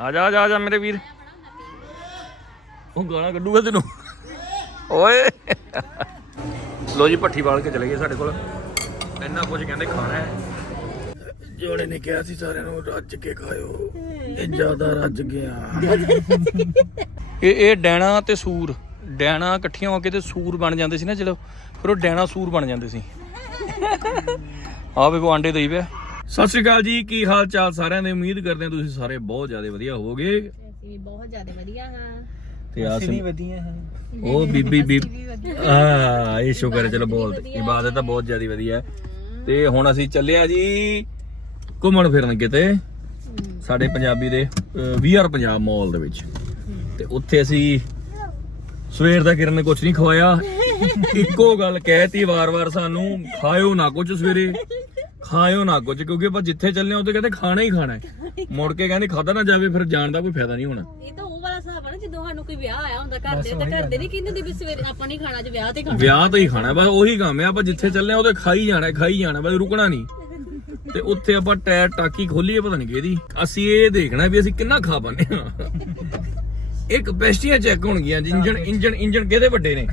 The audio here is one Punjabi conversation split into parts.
ਆ ਜਾ ਆ ਜਾ ਆ ਜਾ ਮੇਰੇ ਵੀਰ। ਉਹ ਗਾਣਾ ਕੱਢੂਗਾ ਤੈਨੂੰ। ਓਏ। ਲੋ ਜੀ ਭੱਠੀ ਵਾਲ ਕੇ ਚਲੇ ਗਏ ਸਾਡੇ ਕੋਲ। ਇੰਨਾ ਕੁਝ ਕਹਿੰਦੇ ਖਾਣਾ ਹੈ। ਜੋੜੇ ਨੇ ਕਿਹਾ ਸੀ ਸਾਰਿਆਂ ਨੂੰ ਰੱਜ ਕੇ ਖਾਇਓ। ਇਹ ਜ਼ਿਆਦਾ ਰੱਜ ਗਿਆ। ਇਹ ਇਹ ਡੈਣਾ ਤੇ ਸੂਰ। ਡੈਣਾ ਇਕੱਠੀਆਂ ਹੋ ਕੇ ਤੇ ਸੂਰ ਬਣ ਜਾਂਦੇ ਸੀ ਨਾ ਜਦੋਂ ਫਿਰ ਉਹ ਡੈਣਾ ਸੂਰ ਬਣ ਜਾਂਦੇ ਸੀ। ਆ ਵੇਖੋ ਆਂਡੇ ਦੇਈ ਪਿਆ। ਸਤਿ ਸ਼੍ਰੀ ਅਕਾਲ ਜੀ ਕੀ ਹਾਲ ਚਾਲ ਸਾਰਿਆਂ ਦੇ? ਉਮੀਦ ਕਰਦੇ ਹਾਂ ਤੁਸੀਂ ਸਾਰੇ ਬਹੁਤ ਜ਼ਿਆਦਾ ਵਧੀਆ ਹੋਵੋਗੇ। ਅਸੀਂ ਬਹੁਤ ਜ਼ਿਆਦਾ ਵਧੀਆ ਹਾਂ। ਤੇ ਆਸ ਵਧੀਆ ਹੈ। ਉਹ ਬੀਬੀ ਬੀਬ ਆ ਇਹ ਸ਼ੁਕਰ ਹੈ ਚਲੋ ਬਹੁਤ ਇਬਾਦਤ ਤਾਂ ਬਹੁਤ ਜ਼ਿਆਦਾ ਵਧੀਆ। ਹੈ। ਤੇ ਹੁਣ ਅਸੀਂ ਚੱਲੇ ਆ ਜੀ ਘੁੰਮਣ ਫਿਰਨ ਕਿਤੇ ਸਾਡੇ ਪੰਜਾਬੀ ਦੇ ਵੀ ਆਰ ਪੰਜਾਬ ਮਾਲ ਦੇ ਵਿੱਚ। ਤੇ ਉੱਥੇ ਅਸੀਂ ਸਵੇਰ ਦਾ ਕਿਰਨ ਨੇ ਕੁਝ ਨਹੀਂ ਖਵਾਇਆ। ਇੱਕੋ ਗੱਲ ਕਹਿਤੀ ਵਾਰ-ਵਾਰ ਸਾਨੂੰ ਖਾਇਓ ਨਾ ਕੁਝ ਸਵੇਰੇ। ਖਾਇਓ ਨਾ ਕੁਝ ਕਿਉਂਕਿ ਆਪਾਂ ਜਿੱਥੇ ਚੱਲੇ ਆ ਉੱਥੇ ਕਹਿੰਦੇ ਖਾਣਾ ਹੀ ਖਾਣਾ ਹੈ। ਮੁੜ ਕੇ ਕਹਿੰਦੇ ਖਾਦਾ ਨਾ ਜਾਵੇ ਫਿਰ ਜਾਣ ਦਾ ਕੋਈ ਫਾਇਦਾ ਨਹੀਂ ਹੋਣਾ। ਇਹ ਤਾਂ ਉਹ ਵਾਲਾ ਹਿਸਾਬ ਆ ਨਾ ਜਦੋਂ ਸਾਨੂੰ ਕੋਈ ਵਿਆਹ ਆਇਆ ਹੁੰਦਾ ਘਰ ਦੇ ਤਾਂ ਘਰ ਦੇ ਨਹੀਂ ਕਹਿੰਦੇ ਹੁੰਦੇ ਵੀ ਸਵੇਰੇ ਆਪਾਂ ਨਹੀਂ ਖਾਣਾ ਅੱਜ ਵਿਆਹ ਤੇ ਖਾਣਾ। ਵਿਆਹ ਤੇ ਹੀ ਖਾਣਾ ਬਸ ਉਹੀ ਕੰਮ ਹੈ ਆਪਾਂ ਜਿੱਥੇ ਚੱਲੇ ਆ ਉਹਦੇ ਖਾਈ ਜਾਣਾ ਖਾਈ ਜਾਣਾ ਬਸ ਰੁਕਣਾ ਨਹੀਂ। ਤੇ ਉੱਥੇ ਆਪਾਂ ਟਾਇਰ ਟਾਕੀ ਖੋਲੀਏ ਪਤਾ ਨਹੀਂ ਕਿਹਦੀ। ਅਸੀਂ ਇਹ ਦੇਖਣਾ ਵੀ ਅਸੀਂ ਕਿੰਨਾ ਖਾ ਪਾਉਂਦੇ ਆ ਇਹ ਕਪੈਸਿਟੀਆਂ ਚੈੱਕ ਹੋਣਗੀਆਂ ਜੀ, ਇੰਜਣ ਇੰਜਣ ਇੰਜਣ ਕਿਹਦੇ ਵੱਡੇ ਨੇ?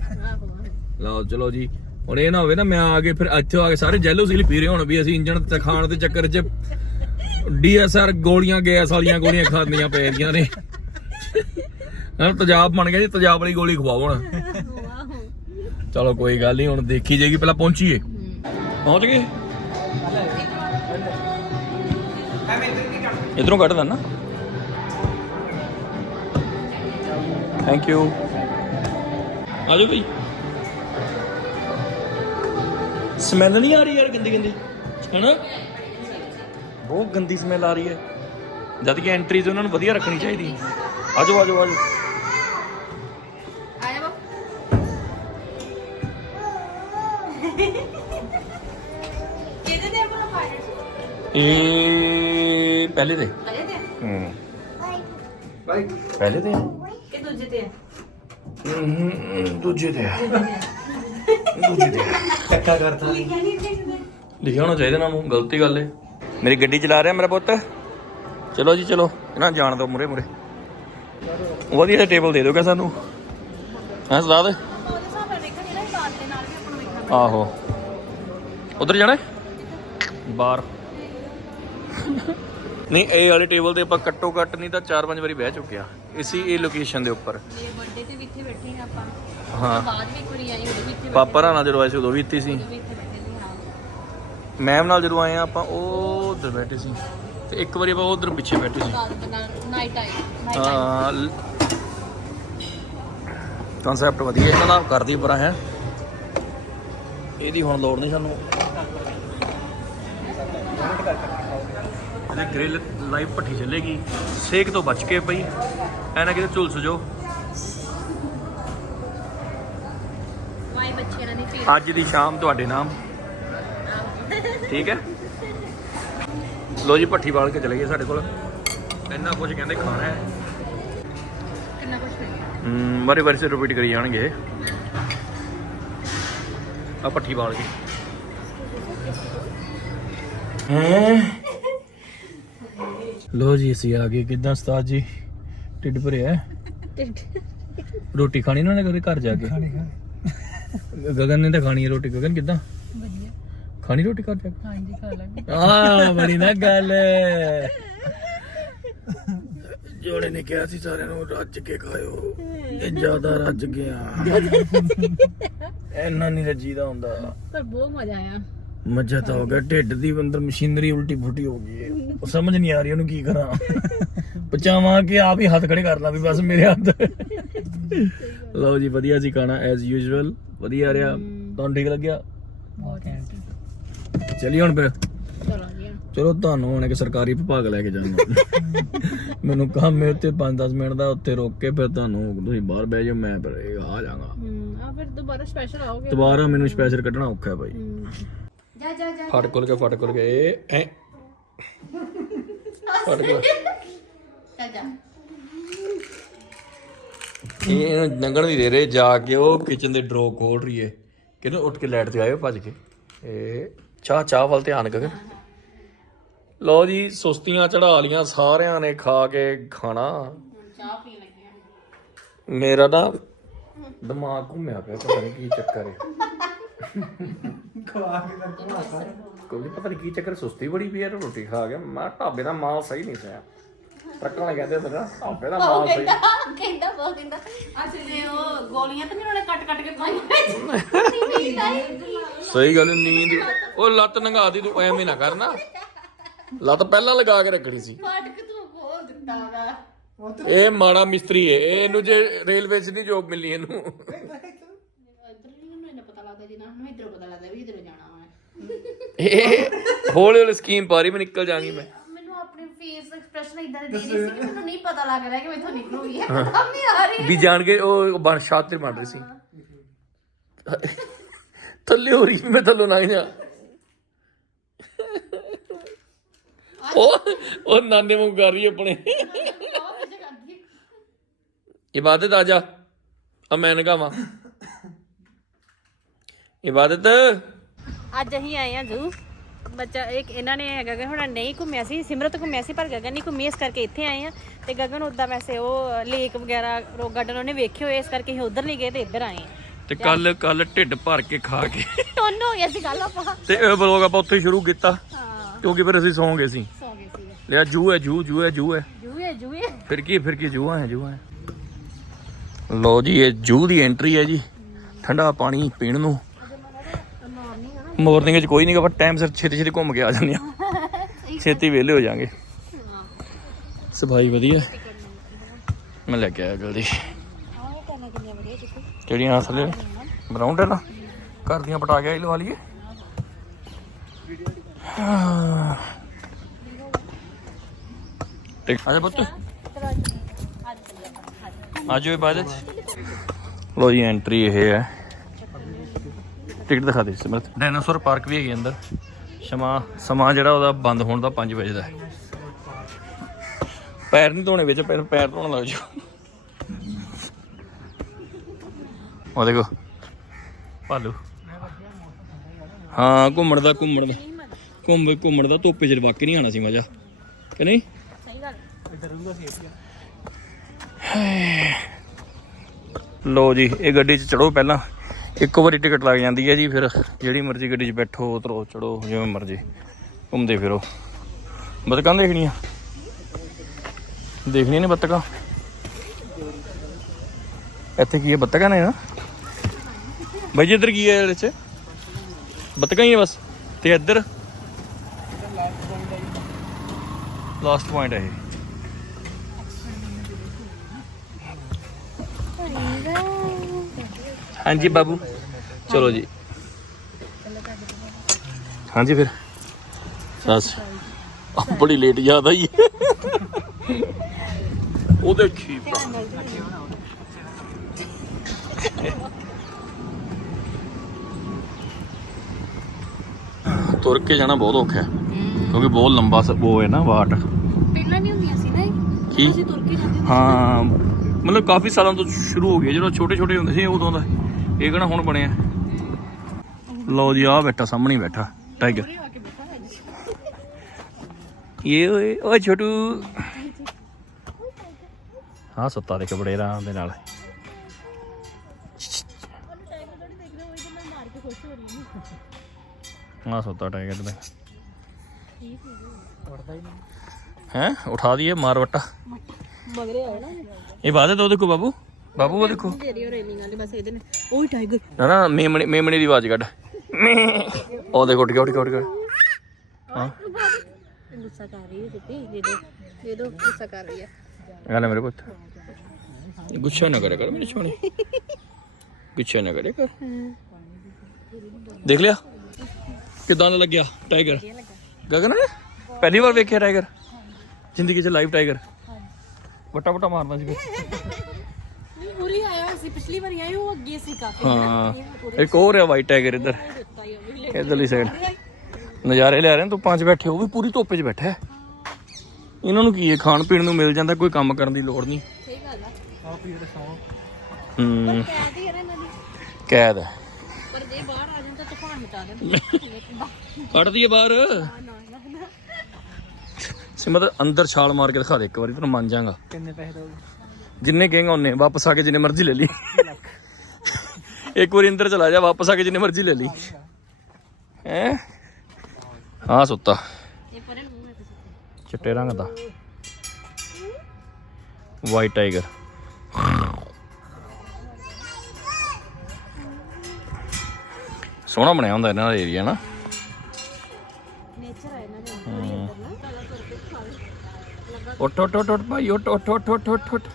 ਲਓ ਚਲੋ ਜੀ ਹੁਣ ਇਹ ਨਾ ਹੋਵੇ ਨਾ, ਮੈਂ ਆ ਕੇ ਫਿਰ ਇੱਥੇ ਆ ਕੇ ਸਾਰੇ ਜੈਲੋ ਸੀਲ ਪੀ ਰਹੇ ਹੋਣ ਵੀ ਅਸੀਂ ਇੰਜਣ ਤੇ ਖਾਣ ਦੇ ਚੱਕਰ 'ਚ ਡੀਐਸਆਰ ਗੋਲੀਆਂ, ਗੈਸ ਵਾਲੀਆਂ ਗੋਲੀਆਂ ਖਾਂਦੀਆਂ ਪੈ ਰਹੀਆਂ ਨੇ। ਹਾਂ, ਤੇਜ਼ਾਬ ਬਣ ਗਿਆ ਜੀ, ਤੇਜ਼ਾਬ ਵਾਲੀ ਗੋਲੀ ਖਵਾਓ ਹੁਣ। ਚਲੋ ਕੋਈ ਗੱਲ ਨਹੀਂ, ਹੁਣ ਦੇਖੀ ਜਾਏਗੀ, ਪਹਿਲਾਂ ਪਹੁੰਚੀਏ। ਪਹੁੰਚ ਗਏ? ਇਧਰੋਂ ਕੱਢ ਨਾ। ਥੈਂਕ ਯੂ ਆਜੋ ਭਾਈ ਸਮੈਲ ਨਹੀਂ ਆ ਰਹੀ ਯਾਰ ਗੰਦੀ ਗੰਦੀ ਹੈਨਾ? ਬਹੁਤ ਗੰਦੀ ਸਮੈਲ ਆ ਰਹੀ ਹੈ। ਜਦ ਕਿ ਐਂਟਰੀ ਤੇ ਉਹਨਾਂ ਨੂੰ ਵਧੀਆ ਰੱਖਣੀ ਚਾਹੀਦੀ। ਆਜੋ ਆਜੋ ਆਜੋ। ਕਿਹਦੇ ਤੇ ਆਪਣਾ ਇਹ ਪਹਿਲੇ ਦੇ ਆਇਆ ਤੇ ਹੂੰ। ਪਹਿਲੇ ਦੇ ਕਿ ਦੂਜੇ ਤੇ ਆ? ਹਮ, ਦੂਜੇ ਦੇ ਦੇ ਆ। ਟੱਕਾ ਕਰਤਾ। ਲਿਖਿਆ ਹੋਣਾ ਚਾਹੀਦਾ ਨਾ ਨੂੰ ਗਲਤੀ ਗੱਲ ਏ। ਮੇਰੀ ਗੱਡੀ ਚਲਾ ਰਿਹਾ ਮੇਰਾ ਪੁੱਤ। ਚਲੋ ਜੀ, ਚਲੋ। ਇਹਨਾਂ ਜਾਣ ਦਿਓ ਮੁਰੇ ਮੁਰੇ ਵਧੀਆ ਟੇਬਲ ਦੇ ਦਿਓਗਾ ਸਾਨੂੰ? ਹਾਂ ਸਲਾਦ ਦੇ? ਆਹੋ। ਉਧਰ ਜਾਣਾ ਬਾਹਰ। ਨਹੀਂ, ਇਹ ਵਾਲੇ ਟੇਬਲ ਤੇ ਆਪਾਂ ਘੱਟੋ ਘੱਟ ਨਹੀਂ ਤਾਂ 4-5 ਵਾਰੀ ਬਹਿ ਚੁੱਕਿਆ ਇਸੀ ਇਹ ਲੋਕੇਸ਼ਨ ਦੇ ਉੱਪਰ। ਬਰਥਡੇ ਤੇ ਵੀ ਇੱਥੇ ਬੈਠੇ ਆਪਾਂ। ਹਾਂ। ਬਾਅਦ ਵੀ ਇੱਕ ਵਾਰੀ ਆਈ ਉਦੋਂ ਵੀ ਇੱਥੇ ਪਾਪਾ ਨਾਲ ਜਦੋਂ ਆਏ ਸੀ ਉਦੋਂ ਵੀ ਇੱਥੇ ਸੀ। ਉਦੋਂ ਵੀ ਇੱਥੇ ਬੈਠੇ ਸੀ ਹਾਂ। ਮੈਮ ਨਾਲ ਜਦੋਂ ਆਏ ਆ ਆਪਾਂ ਉਹ ਉਧਰ ਬੈਠੇ ਸੀ। ਤੇ ਇੱਕ ਵਾਰੀ ਆਪਾਂ ਉਧਰ ਪਿੱਛੇ ਬੈਠੇ ਸੀ। ਬਾਅਦ ਬਣਾ ਨਾਈਟ ਟਾਈਮ ਨਾਈਟ ਟਾਈਮ ਹਾਂ ਕਨਸੈਪਟ ਵਧੀਆ ਇਹਨਾਂ ਦਾ ਕਰਦੀ ਪਰਾਂ ਹੈ। ਇਹਦੀ ਹੁਣ ਲੋੜ ਨਹੀਂ ਸਾਨੂੰ। ਇਹਦੇ ਗ੍ਰਿਲ ਲਾਈਵ ਭੱਠੀ ਚੱਲੇਗੀ। ਸੇਕ ਤੋਂ ਬਚ ਕੇ ਪਈ ਐਨਾ ਕਿਤੇ ਝੁਲਸ ਜੋ ਨੇ ਅੱਜ ਦੀ ਸ਼ਾਮ ਤੁਹਾਡੇ ਨਾਮ। ਠੀਕ ਹੈ? ਲੋ ਜੀ ਭੱਠੀ ਵਾਲ ਕੇ ਚਲੇ ਗਏ ਸਾਡੇ ਕੋਲ। ਇੰਨਾ ਕੁਝ ਕਹਿੰਦੇ ਖਾਣਾ ਹੈ। ਕਿੰਨਾ ਕੁਝ ਹਮ ਬਾਰੇ ਬਾਰੇ ਸੇ ਰਿਪੀਟ ਕਰੀ ਜਾਣਗੇ ਆ ਪੱਠੀ ਵਾਲ ਕੇ। ਹੈ? ਲੋ ਜੀ ਅਸੀਂ ਆ ਗਏ ਕਿਦਾਂ ਉਸਤਾਦ ਜੀ? ਢਿੱਡ ਭਰਿਆ? ਰੋਟੀ ਖਾਣੀ ਨਾ ਉਹਨੇ ਘਰ ਜਾ ਕੇ? ਖਾਣੇ ਖਾਣੇ। ਗਗਨ ਨੇ ਤਾਂ ਖਾਣੀ ਹੈ ਰੋਟੀ। ਗਗਨ ਕਿਦਾਂ? ਵਧੀਆ। ਖਾਣੀ ਰੋਟੀ ਘਰ ਜਾ ਕੇ? ਹਾਂਜੀ ਖਾ ਲਾਂਗੇ। ਆ ਬੜੀ ਨਾ ਗੱਲ। ਜੋੜੇ ਨੇ ਕਿਹਾ ਸੀ ਸਾਰਿਆਂ ਨੂੰ ਰੱਜ ਕੇ ਖਾਇਓ। ਇਹ ਜ਼ਿਆਦਾ ਰੱਜ ਗਿਆ। ਇੰਨਾ ਨਹੀਂ ਰੱਜੀਦਾ ਹੁੰਦਾ। ਪਰ ਬਹੁਤ ਮਜ਼ਾ ਆਇਆ। ਮੱਝਾ ਤਾਂ ਹੋ ਗਿਆ ਢਿੱਡ ਦੀ ਅੰਦਰ ਮਸ਼ੀਨਰੀ ਉਲਟੀ ਫੁੱਟੀ ਹੋ ਗਈ ਹੈ। ਉਹ ਸਮਝ ਨਹੀਂ ਆ ਰਹੀ ਉਹਨੂੰ ਕੀ ਕਰਾਂ। ਪਚਾਵਾਂ ਕਿ ਆਪ ਹੀ ਹੱਥ ਖੜੇ ਕਰ ਲਾਂ ਵੀ ਬਸ ਮੇਰੇ ਹੱਥ। ਲਓ ਜੀ ਵਧੀਆ ਸੀ ਖਾਣਾ ਐਜ਼ ਯੂਜੂਅਲ ਵਧੀਆ ਰਿਹਾ। ਤੁਹਾਨੂੰ ਠੀਕ ਲੱਗਿਆ? ਚਲਿਏ ਹੁਣ ਫਿਰ। ਚਲੋ ਚਲੋ ਤੁਹਾਨੂੰ ਹੁਣ ਇੱਕ ਸਰਕਾਰੀ ਵਿਭਾਗ ਲੈ ਕੇ ਜਾਣਾ। ਮੈਨੂੰ ਕੰਮ ਹੈ ਉੱਥੇ 5-10 ਮਿੰਟ ਦਾ ਉੱਥੇ ਰੋਕ ਕੇ ਫਿਰ ਤੁਹਾਨੂੰ ਤੁਸੀਂ ਬਾਹਰ ਬਹਿ ਜਾਓ ਮੈਂ ਫਿਰ ਆ ਜਾਵਾਂਗਾ। ਹੂੰ ਆ ਫਿਰ ਦੁਬਾਰਾ ਸਪੈਸ਼ਲ ਆਓਗੇ? ਦੁਬਾਰਾ ਮੈਨੂੰ ਸਪੈਸ਼ਲ ਕੱਢਣਾ ਔਖਾ ਹੈ ਭਾਈ। ਜਾ ਜਾ ਜਾ ਫਟ ਖੁੱਲ ਕੇ ਫਟ ਖੁੱਲ ਕੇ ਐ। ਫਟ ਖੁੱਲ ਜਾ ਜਾ। ਇਹ ਇਹਨੂੰ ਲੰਘਣ ਨਹੀਂ ਦੇ ਰਹੇ ਜਾ ਕੇ ਉਹ ਕਿਚਨ ਦੇ ਡਰੋ ਖੋਲ ਰਹੀ ਏ। ਕਿਹਨੂੰ ਉੱਠ ਕੇ ਲਾਈਟ ਤੇ ਆਇਓ ਭੱਜ ਕੇ। ਇਹ ਚਾਹ ਚਾਹ ਵੱਲ ਧਿਆਨ ਗਗਨ ਲੋ ਜੀ ਸੁਸਤੀਆਂ ਚੜਾ ਲੀਆਂ ਸਾਰਿਆਂ ਨੇ ਖਾ ਕੇ ਖਾਣਾ। ਚਾਹ ਪੀਣ ਮੇਰਾ ਨਾ ਦਿਮਾਗ ਘੁੰਮਿਆ ਪਿਆ ਪਤਾ ਨਹੀਂ ਕੀ ਚੱਕਰ ਹੈ ਖਵਾ ਕੇ ਤਾਂ ਘੁਮਾਤਾ ਕੋਈ ਪਤਾ ਨਹੀਂ ਕੀ ਚੱਕਰ ਸੁਸਤੀ ਬੜੀ ਪਈ ਹੈ ਰੋਟੀ ਖਾ ਕੇ। ਮੈਂ ਢਾਬੇ ਦਾ ਮਾਲ ਸਹੀ ਨਹੀਂ ਸਿਆ ਟਰੱਕਾਂ ਵਾਲੇ ਕਹਿੰਦੇ ਹੁੰਦੇ ਨਾ ਢਾਬੇ ਦਾ ਮਾਲ ਸਹੀ। ਕਹਿੰਦਾ ਬਹੁਤ ਕਹਿੰਦਾ ਅਸੀਂ ਉਹ ਗੋਲੀਆਂ ਤਾਂ ਨਹੀਂ ਉਹਨੇ ਕੱਟ ਕੱਟ ਕੇ ਪਾਈਆਂ ਸਹੀ ਗੱਲ ਹੈ, ਨੀਂਦ ਉਹ ਲੱਤ ਨੰਗਾ ਦੀ ਤੂੰ ਐਵੇਂ ਨਾ ਕਰਨਾ ਲੱਤ ਪਹਿਲਾਂ ਲਗਾ ਕੇ ਰੱਖਣੀ ਸੀ। ਫਾਟਕ ਤੂੰ ਖੋਲ ਦਿੱਤਾ ਵਾ। ਇਹ ਮਾੜਾ ਮਿਸਤਰੀ ਹੈ ਇਹ ਇਹਨੂੰ ਜੇ ਰੇਲਵੇ 'ਚ ਨਹੀਂ ਜੋਬ ਮਿਲਣੀ ਇਹਨੂੰ। ਇੰਨਾ ਪਤਾ ਲੱਗਦਾ ਜਿੰਨਾ ਉਹਨੂੰ ਇੱਧਰੋਂ ਪਤਾ ਲੱਗਦਾ ਵੀ ਇੱਧਰੋਂ ਜਾਣਾ ਵਾ। ਇਹ ਹੌਲੀ ਹੌਲੀ ਸਕੀਮ ਪਾ ਰਹੀ ਮੈਂ ਨਿਕਲ ਜਾਾਂਗੀ ਮੈਂ। ਮੈਨੂੰ ਆਪਣੇ ਫੇਸ ਐਕਸਪ੍ਰੈਸ਼ਨ ਇਦਾਂ ਦੇ ਦੇ ਰਹੀ ਸੀ ਕਿ ਮੈਨੂੰ ਨਹੀਂ ਪਤਾ ਲੱਗ ਰਿਹਾ ਕਿ ਮੈਥੋਂ ਨਿਕਲੂਗੀ ਇਹ ਆ ਰਹੀ। ਵੀ ਜਾਣ ਕੇ ਉਹ ਬਣ ਸ਼ਾਤਰ ਬਣ ਰਹੀ ਸੀ। ਥੱਲੇ ਹੋ ਰਹੀ ਸੀ ਮੈਂ ਥੱਲੋਂ ਲੰਘ ਜਾ। ਉਹ ਉਹ ਨਾਨੇ ਮੂੰਹ ਕਰ ਰਹੀ ਹੈ ਆਪਣੇ। ਇਬਾਦਤ ਆ ਜਾ ਆ ਮੈਂ ਨਗਾਵਾਂ ਇਬਾਦਤ। ਅੱਜ ਅਸੀਂ ਆਏ ਆ ਜ਼ੂ। ਬੱਚਾ ਇੱਕ ਇਹਨਾਂ ਨੇ ਹੈਗਾ ਕਿ ਹੁਣ ਨਹੀਂ ਘੁੰਮਿਆ ਸੀ ਸਿਮਰਤ ਘੁੰਮਿਆ ਸੀ ਪਰ ਗਗਨ ਨਹੀਂ ਘੁੰਮੀ ਇਸ ਕਰਕੇ ਇੱਥੇ ਆਏ ਆ ਤੇ ਗਗਨ ਉਦਾਂ ਵੈਸੇ ਉਹ ਲੇਕ ਵਗੈਰਾ ਰੋਕ ਗਾਰਡਨ ਉਹਨੇ ਵੇਖੇ ਹੋਏ ਇਸ ਕਰਕੇ ਅਸੀਂ ਉਧਰ ਨਹੀਂ ਗਏ ਤੇ ਇੱਧਰ ਆਏ ਆ ਤੇ ਕੱਲ ਕੱਲ ਢਿੱਡ ਭਰ ਕੇ ਖਾ ਕੇ। ਟੋਨ ਹੋ ਗਿਆ ਸੀ ਗੱਲ ਆਪਾਂ। ਤੇ ਇਹ ਬਲੌਗ ਆਪਾਂ ਉੱਥੇ ਹੀ ਸ਼ੁਰੂ ਕੀਤਾ ਹਾਂ। ਕਿਉਂਕਿ ਫਿਰ ਅਸੀਂ ਸੌਂ ਗਏ ਸੀ। ਸੌ ਗਏ ਸੀ। ਲਿਆ ਜੂ ਹੈ ਜੂ ਜੂ ਹੈ ਜੂ ਹੈ। ਜੂਏ ਜੂਏ ਫਿਰ ਕੀ ਫਿਰ ਕੀ ਜੂਆ ਹੈ ਜੂਆ ਹੈ। ਲੋ ਜੀ ਇਹ ਜੂ ਦੀ ਐਂਟਰੀ ਹੈ ਜੀ। ਠੰਡਾ ਪਾਣੀ ਪੀਣ ਨੂੰ। ਮਾਰਨਿੰਗ 'ਚ ਕੋਈ ਨਹੀਂ ਗਾ ਪਰ ਟਾਈਮ ਸਿਰ ਛੇਤੀ ਛੇਤੀ ਘੁੰਮ ਕੇ ਆ ਜਾਂਦੇ ਆ ਛੇਤੀ ਵਿਹਲੇ ਹੋ ਜਾਾਂਗੇ। ਸਫ਼ਾਈ ਵਧੀਆ? ਮੈਂ ਲੈ ਕੇ ਆਇਆ ਜਲਦੀ। ਆਹ ਕਰਨਾ ਕਿੰਨੇ ਵਧੀਆ ਚਿੱਟੂ ਕਿਹੜੀਆਂ ਅਸਲੇ ਬਰਾਊਨ ਟੈਲ ਘਰ ਦੀਆਂ ਪਟਾ ਕੇ ਆਈ ਲਵਾ ਲਈਏ। ਤੇ ਆ ਜਾ ਪੁੱਤ। ਆਜੋ ਇਹ ਬਾਅਦ ਲੋ ਜੀ ਐਂਟਰੀ ਇਹ ਹੈ। ਟਿਕਟ ਦਿਖਾ ਦੇ ਸਿਮਰਤ। ਡਾਇਨਾਸੌਰ ਪਾਰਕ ਵੀ ਹੈਗੇ ਅੰਦਰ। ਸਮਾਂ ਸਮਾਂ ਜਿਹੜਾ ਉਹਦਾ ਬੰਦ ਹੋਣ ਦਾ 5 ਵਜੇ ਦਾ ਹੈ। ਪੈਰ ਨਹੀਂ ਧੋਣੇ ਵਿੱਚ ਪੈਰ ਪੈਰ ਧੋਣ ਲੱਗ ਜਾਓ। ਉਹ ਦੇਖੋ। ਭਾਲੂ। ਹਾਂ ਘੁੰਮਣ ਦਾ ਘੁੰਮਣ ਦਾ। ਘੁੰਮ ਘੁੰਮਣ ਦਾ ਧੁੱਪੇ ਚ ਵਾਕਈ ਨਹੀਂ ਆਣਾ ਸੀ ਮਜ਼ਾ। ਕਿ ਨਹੀਂ? ਸਹੀ ਗੱਲ। ਇੱਧਰ ਰਹੂਗਾ ਸੇਫ ਲੋ ਜੀ ਇਹ ਗੱਡੀ 'ਚ ਚੜੋ ਪਹਿਲਾਂ। ਇੱਕ ਵਾਰੀ ਟਿਕਟ ਲੱਗ ਜਾਂਦੀ ਹੈ ਜੀ, ਫਿਰ ਜਿਹੜੀ ਮਰਜ਼ੀ ਗੱਡੀ 'ਚ ਬੈਠੋ ਉਤਰੋ ਚੜੋ, ਜਿਵੇਂ ਮਰਜ਼ੀ, ਘੁੰਮਦੇ ਫਿਰੋ। ਬਤਕਾਂ ਦੇਖਣੀਆਂ? ਦੇਖਣੀਆਂ ਨੇ ਬਤਕਾਂ? ਇੱਥੇ ਕੀ ਹੈ, ਬਤਕਾਂ ਨੇ ਨਾ? ਬਾਈ ਜੀ, ਇੱਧਰ ਕੀ ਹੈ ਇਹਦੇ 'ਚ? ਬਤਕਾਂ ਹੀ ਹੈ ਬਸ। ਤੇ ਇੱਧਰ? ਲਾਸਟ ਪੁਆਇੰਟ ਹੈ ਇਹ। ਹਾਂਜੀ ਬਾਬੂ। ਚਲੋ ਜੀ। ਹਾਂਜੀ ਫਿਰ। ਸਸ ਬੜੀ ਲੇਟ ਯਾਦ ਆਈ। ਉਹ ਦੇਖੀ ਤੁਰ ਕੇ ਜਾਣਾ ਬਹੁਤ ਔਖਾ ਹੈ ਕਿਉਂਕਿ ਬਹੁਤ ਲੰਬਾ ਉਹ ਹੈ ਨਾ ਵਾਟ। ਪਹਿਲਾਂ ਨਹੀਂ ਹੁੰਦੀਆਂ ਸੀ ਨਾ। ਕੀ? ਅਸੀਂ ਤੁਰ ਕੇ ਜਾਂਦੇ ਹਾਂ। ਮਤਲਬ ਕਾਫੀ ਸਾਲਾਂ ਤੋਂ ਸ਼ੁਰੂ ਹੋ ਗਿਆ ਜਦੋਂ ਛੋਟੇ ਛੋਟੇ ਹੁੰਦੇ ਸੀ ਉਦੋਂ ਦਾ। ਇਹ ਕਿਹੜਾ ਹੁਣ ਬਣਿਆ? ਲਓ ਜੀ ਆ ਬੈਠਾ ਸਾਹਮਣੇ ਬੈਠਾ ਟਾਈਗਰ। ਆ ਇਹ ਓਏ ਓਏ ਛੋਟੂ। ਹਾਂ ਸੁੱਤਾ ਦੇਖ ਬੜੇ ਆਰਾਮ ਦੇ ਨਾਲ। ਹਾਂ ਸੁੱਤਾ ਟਾਈਗਰ ਦਾ ਹੀ ਨਹੀਂ ਹੈ ਉਠਾ ਦਈਏ ਮਾਰ ਵੱਟਾ। ਮਗਰੇ ਆਇਆ ਨਾ। ਇਹ ਹੈ ਉਹ ਦੇਖੋ ਬਾਬੂ। ਬਾਬੂ ਉਹ ਦੇਖੋ। ਵਾਲੇ ਬਸ ਇਹਦੇ ਨੇ। ਉਹੀ ਟਾਈਗਰ ਨਾ ਨਾ ਮੇਮਣੇ ਮੇਮਣੇ ਦੀ ਆਵਾਜ਼ ਕੱਢ। ਉਹ ਦੇਖੋ ਉੱਠ ਗਿਆ ਉੱਠ ਗਿਆ ਉੱਠ ਗਿਆ ਹਾਂ। ਗੁੱਸਾ ਕਰ ਰਹੀ ਹੈ ਸਿੱਧੀ ਦੇ ਦੋ ਦੇ ਦੋ ਗੁੱਸਾ ਕਰ ਰਹੀ ਹੈ। ਗੱਲ ਮੇਰੇ ਪੁੱਤ। ਗੁੱਸਾ ਨਾ ਕਰਿਆ ਕਰ ਮੇਰੇ ਸੋਹਣੇ। ਗੁੱਸਾ ਨਾ ਕਰਿਆ ਕਰ। ਦੇਖ ਲਿਆ। ਕਿਦਾਂ ਦਾ ਲੱਗਿਆ ਟਾਈਗਰ ਗਗਨ ਪਹਿਲੀ ਵਾਰ ਵੇਖਿਆ ਟਾਈਗਰ ਜ਼ਿੰਦਗੀ 'ਚ ਲਾਈਵ ਟਾਈਗਰ ਵਟਾ ਵਟਾ ਮਾਰਨਾ ਸੀ ਫਿਰ। ਉਰੀ ਆਇਆ ਹੋਇਆ ਸੀ ਪਿਛਲੀ ਵਾਰੀ ਆਏ ਉਹ ਅੱਗੇ ਸੀ ਕਾਫੀ ਹਾਂ। ਇੱਕ ਹੋਰ ਹੈ ਵਾਈਟ ਟਾਈਗਰ ਇੱਧਰ ਇਧਰਲੀ ਸਾਈਡ ਨਜ਼ਾਰੇ ਲੈ ਰਹੇ ਨੇ ਧੁੱਪਾਂ 'ਚ ਬੈਠੇ ਉਹ ਵੀ ਪੂਰੀ ਧੁੱਪ 'ਚ ਬੈਠਾ ਹੈ। ਇਹਨਾਂ ਨੂੰ ਕੀ ਹੈ ਖਾਣ ਪੀਣ ਨੂੰ ਮਿਲ ਜਾਂਦਾ ਕੋਈ ਕੰਮ ਕਰਨ ਦੀ ਲੋੜ ਨਹੀਂ। ਸਹੀ ਗੱਲ ਆ। ਆ ਪੀੜ ਸੌ ਹੂੰ ਕੈਦ ਹੀ ਹੈ ਨਾ ਇਹਨਾਂ ਦੀ। ਕੈਦ ਹੈ। ਪਰ ਜੇ ਬਾਹਰ ਆ ਜਾਣ ਤਾਂ ਤੂਫਾਨ ਮਚਾ ਦੇਣ ਕੱਢ ਦਈਏ ਬਾਹਰ। ਨਾ ਨਾ ਨਾ। ਸਿਮਰ ਅੰਦਰ ਛਾਲ ਮਾਰ ਕੇ ਦਿਖਾ ਦੇ ਇੱਕ ਵਾਰੀ ਤੈਨੂੰ ਮੰਨ ਜਾਗਾ ਕਿੰਨੇ ਪੈਸੇ ਦੋਗੇ ਜਿੰਨੇ ਕਹੇਗਾ ਉਹਨੇ, ਵਾਪਸ ਆ ਕੇ ਜਿੰਨੇ ਮਰਜ਼ੀ ਲੈ ਲਈ। ਇੱਕ ਵਾਰੀ ਇੰਦਰ ਚਲਾ ਜਾ, ਵਾਪਸ ਆ ਕੇ ਜਿੰਨੇ ਮਰਜ਼ੀ ਲੈ ਲਈ। ਹੈ? ਹਾਂ ਸੁੱਤਾ। ਚਿੱਟੇ ਰੰਗ ਦਾ। ਵਾਈਟ ਟਾਈਗਰ ਸੋਹਣਾ ਬਣਿਆ ਹੁੰਦਾ ਇਹਨਾਂ ਦਾ ਏਰੀਆ ਨਾ। ਨੇਚਰ ਹੈ। ਇਹਨਾਂ ਦੇ ਉੱਠ ਉੱਠ ਉੱਠ ਭਾਈ, ਉੱਠ ਉੱਠ ਉੱਠ ਉੱਠ ਉੱਠ।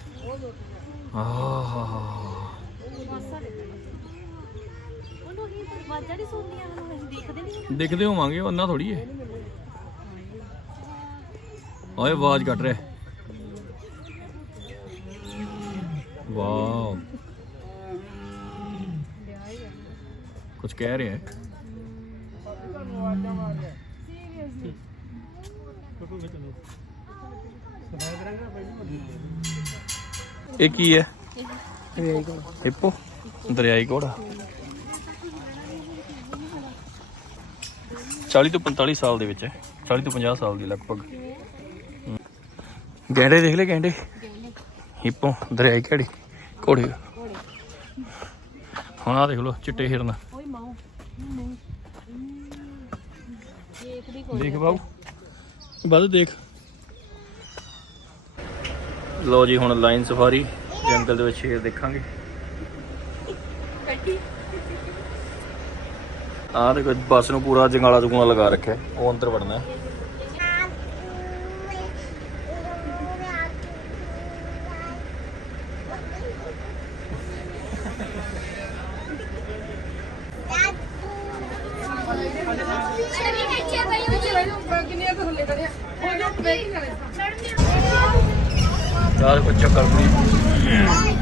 ਉਹਨੂੰ ਹੀ ਵਾਜਾਂ ਨਹੀਂ ਸੁਣਦੀਆਂ ਉਹਨੂੰ ਅਸੀਂ ਦੇਖਦੇ ਨਹੀਂ ਦੇਖਦੇ ਹੋਵਾਂਗੇ ਉਹਨਾਂ ਥੋੜੀ ਹੈ ਓਏ ਆਵਾਜ਼ ਕੱਟ ਰਿਹਾ ਵਾਓ ਕੁਝ ਕਹਿ ਰਿਹਾ ਹੈ ਇਹ ਕੀ ਹੈ? ਹਿੱਪੋ? ਦਰਿਆਈ ਘੋੜਾ। 40 ਤੋਂ 45 ਸਾਲ ਦੇ ਵਿੱਚ ਹੈ। 40 ਤੋਂ 50 ਸਾਲ ਦੀ ਲਗਭਗ। ਗੈਂਡੇ ਦੇਖ ਲੈ ਗੈਂਡੇ? ਹਿੱਪੋ ਦਰਿਆਈ ਘੜੀ ਘੋੜੇ। ਹੁਣ ਆ ਦੇਖ ਲਓ ਚਿੱਟੇ ਹਿਰਨ। ਦੇਖ ਬਾਬੂ ਵੱਧ ਦੇਖ। ਲੋ ਜੀ ਹੁਣ ਲਾਈਨ ਸਫਾਰੀ ਜੰਗਲ ਦੇ ਵਿੱਚ ਸ਼ੇਰ ਦੇਖਾਂਗੇ। ਆਹ ਦੇਖੋ ਬੱਸ ਨੂੰ ਪੂਰਾ ਜੰਗਾਲਾ ਜੁਗਾਲਾ ਲਗਾ ਰੱਖਿਆ। ਉਹ ਅੰਦਰ ਵੜਨਾ ਹੈ। ਯਾਰ ਕੋਈ ਚੱਕਰ ਪੂਰੀ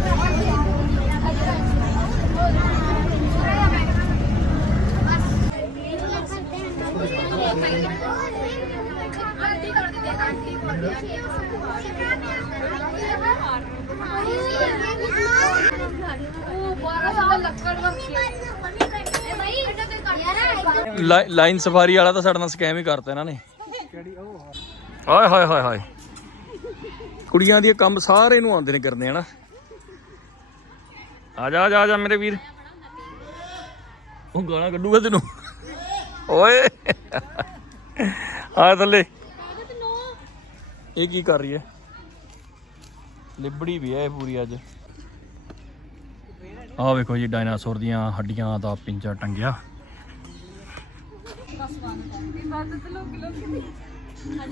ਲਾ- ਲਾਈਨ ਸਫਾਰੀ ਵਾਲਾ ਤਾਂ ਸਾਡੇ ਨਾਲ ਸਕੈਮ ਹੀ ਕਰਤਾ ਇਹਨਾਂ ਨੇ। ਕਿਹੜੀ ਉਹ? ਹਾਏ ਹਾਏ ਹਾਏ ਹਾਏ। ਕੁੜੀਆਂ ਦੇ ਕੰਮ ਸਾਰੇ ਨੂੰ ਆਉਂਦੇ ਨੇ ਕਰਨੇ, ਹਨਾ? ਆ ਜਾ ਆ ਜਾ ਆ ਜਾ ਮੇਰੇ ਵੀਰ। ਉਹ ਗਾਣਾ ਕੱਢੂਗਾ ਤੈਨੂੰ। ਓਏ। ਆ ਥੱਲੇ। ਇਹ ਕੀ ਕਰ ਰਹੀ ਹੈ? ਲਿਬੜੀ ਵੀ ਹੈ ਇਹ ਪੂਰੀ ਅੱਜ। ਆਹ ਵੇਖੋ ਜੀ, ਡਾਇਨਾਸੌਰ ਦੀਆਂ ਹੱਡੀਆਂ ਦਾ ਪਿੰਜਾ ਟੰਗਿਆ।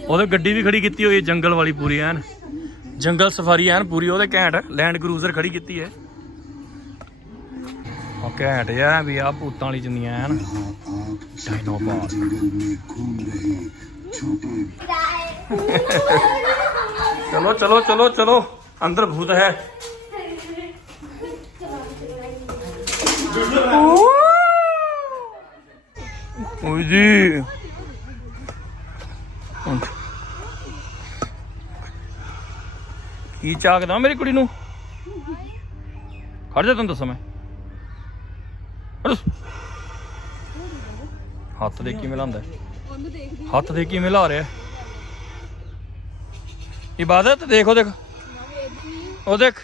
ਉਹਦੇ ਗੱਡੀ ਵੀ ਖੜੀ ਕੀਤੀ ਹੋਈ ਜੰਗਲ ਵਾਲੀ ਪੂਰੀ, ਐਨ। ਜੰਗਲ ਸਫਾਰੀ ਐਨ ਪੂਰੀ, ਉਹਦੇ ਘੈਂਟ ਲੈਂਡ ਕਰੂਜ਼ਰ ਖੜੀ ਕੀਤੀ ਹੈ। ਉਹ ਘੈਂਟ ਆ ਵੀ ਆ ਭੂਤਾਂ ਵਾਲੀ ਜਿੰਨੀਆਂ ਐਨ। ਡਾਇਨੋਬਾਰ ਚਲੋ ਚਲੋ ਚਲੋ ਚਲੋ, ਅੰਦਰ ਭੂਤ ਹੈ। ਓਏ ਜੀ। ਕੀ ਚਾਕ ਚਾਕਦਾ ਮੇਰੀ ਕੁੜੀ ਨੂੰ? ਖੜ ਜਾ ਤੈਨੂੰ ਦੱਸਾਂ ਮੈਂ। ਹੱਥ ਦੇ ਕਿਵੇਂ ਲਾਉਂਦਾ ਹੱਥ ਦੇ ਕਿਵੇਂ ਲਾ ਰਿਹਾ ਇਬਾਦਤ ਦੇਖੋ ਦੇਖ। ਉਹ ਦੇਖ।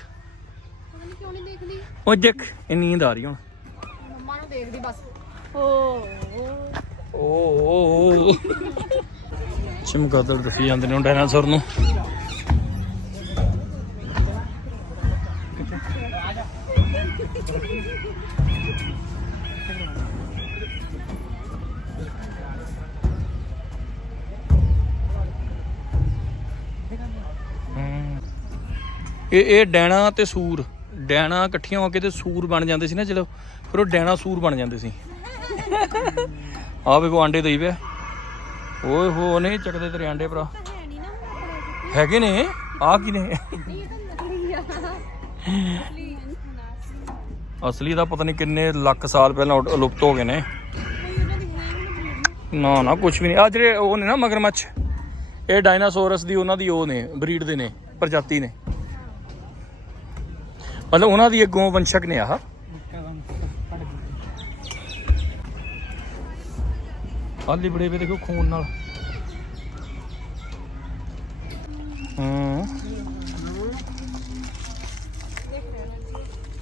ਉਹ ਦੇਖ, ਇਹ ਨੀਂਦ ਆ ਰਹੀ ਹੁਣ। ਮੰਮਾ ਨੂੰ ਦੇਖਦੀ ਬਸ ਓ ਓ ਓ। ਚਮਗਾਦੜ ਦੱਸੀ ਜਾਂਦੇ ਨੇ ਉਹ ਡਾਇਨਾਸੌਰ ਨੂੰ। ਇਹ ਇਹ ਡੈਣਾ ਤੇ ਸੂਰ ਡੈਣਾ ਇਕੱਠੀਆਂ ਹੋ ਕੇ ਤੇ ਸੂਰ ਬਣ ਜਾਂਦੇ ਸੀ ਨਾ ਜਦੋਂ ਫਿਰ ਉਹ ਡੈਣਾ ਸੂਰ ਬਣ ਜਾਂਦੇ ਸੀ। ਆ ਵੇਖੋ ਆਂਡੇ ਦਈ ਪਿਆ ਓਏ ਹੋ ਨਹੀਂ ਚੱਕਦੇ ਤੇਰੇ ਆਂਡੇ ਭਰਾ। ਹੈਗੇ ਨੇ? ਆ ਕੀ ਨੇ? ਅਸਲੀ ਦਾ ਪਤਾ ਨਹੀਂ ਕਿੰਨੇ ਲੱਖ ਸਾਲ ਪਹਿਲਾਂ ਅਲੁਪਤ ਹੋ ਗਏ ਨੇ। ਨਾ ਨਾ ਕੁਝ ਵੀ ਨਹੀਂ। ਆ ਜਿਹੜੇ ਉਹ ਨੇ ਨਾ ਮਗਰਮੱਛ ਇਹ ਡਾਇਨਾਸੌਰਸ ਦੀ ਉਹਨਾਂ ਦੀ ਉਹ ਨੇ ਬਰੀਡ ਦੇ ਨੇ ਪ੍ਰਜਾਤੀ ਨੇ। ਮਤਲਬ ਉਹਨਾਂ ਦੀ ਅੱਗੋਂ ਵੰਸ਼ਕ ਨੇ ਆਹ। ਆਲੀ ਬੜੇ ਵੇ ਦੇਖੋ ਖੂਨ ਨਾਲ। ਹੂੰ।